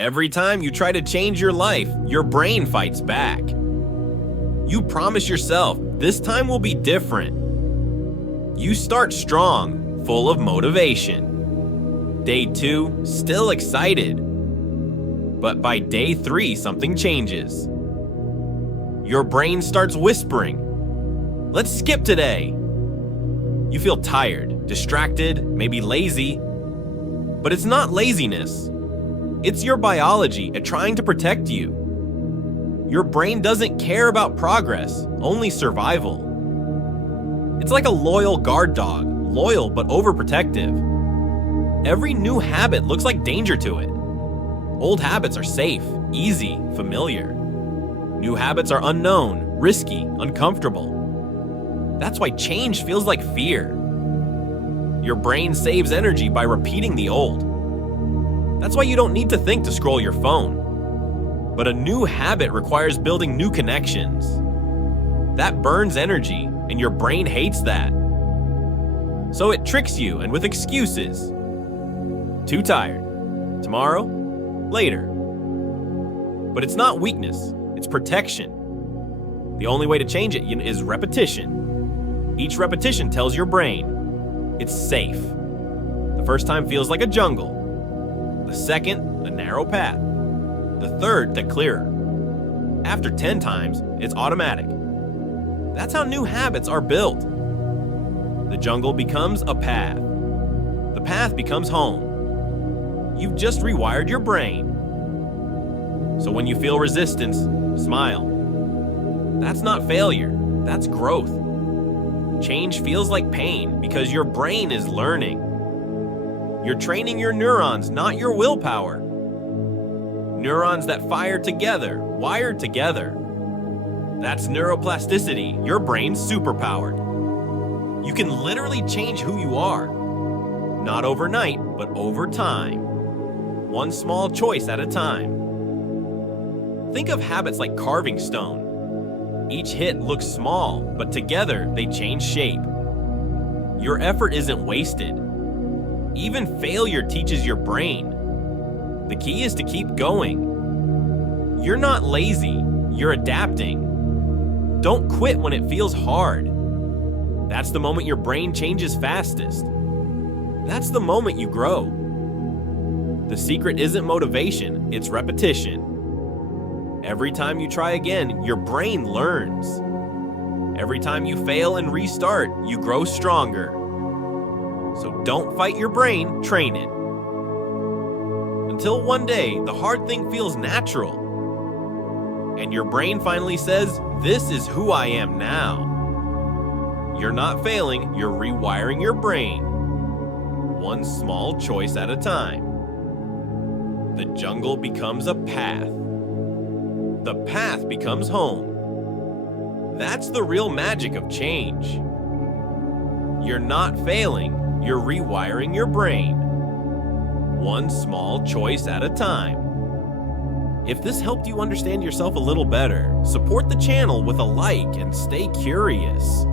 Every time you try to change your life, your brain fights back. You promise yourself, this time will be different. You start strong, full of motivation. Day 2, still excited. But by day 3, something changes. Your brain starts whispering, let's skip today. You feel tired, distracted, maybe lazy. But it's not laziness. It's your biology trying to protect you. Your brain doesn't care about progress, only survival. It's like a loyal guard dog, loyal but overprotective. Every new habit looks like danger to it. Old habits are safe, easy, familiar. New habits are unknown, risky, uncomfortable. That's why change feels like fear. Your brain saves energy by repeating the old. That's why you don't need to think to scroll your phone. But a new habit requires building new connections. That burns energy, and your brain hates that. So it tricks you, and with excuses. Too tired. Tomorrow? Later. But it's not weakness, it's protection. The only way to change it is repetition. Each repetition tells your brain, it's safe. The first time feels like a jungle. The second, a narrow path. The third, the clearer. After 10 times, it's automatic. That's how new habits are built. The jungle becomes a path. The path becomes home. You've just rewired your brain. So when you feel resistance, smile. That's not failure, that's growth. Change feels like pain because your brain is learning. You're training your neurons, not your willpower. Neurons that fire together, wired together. That's neuroplasticity, your brain's superpower. You can literally change who you are. Not overnight, but over time. One small choice at a time. Think of habits like carving stone. Each hit looks small, but together they change shape. Your effort isn't wasted. Even failure teaches your brain. The key is to keep going. You're not lazy, you're adapting. Don't quit when it feels hard. That's the moment your brain changes fastest. That's the moment you grow. The secret isn't motivation, it's repetition. Every time you try again, your brain learns. Every time you fail and restart, you grow stronger. So don't fight your brain, train it. Until one day, the hard thing feels natural. And your brain finally says, this is who I am now. You're not failing, you're rewiring your brain. One small choice at a time. The jungle becomes a path. The path becomes home. That's the real magic of change. You're not failing, you're rewiring your brain. One small choice at a time. If this helped you understand yourself a little better, support the channel with a like and stay curious.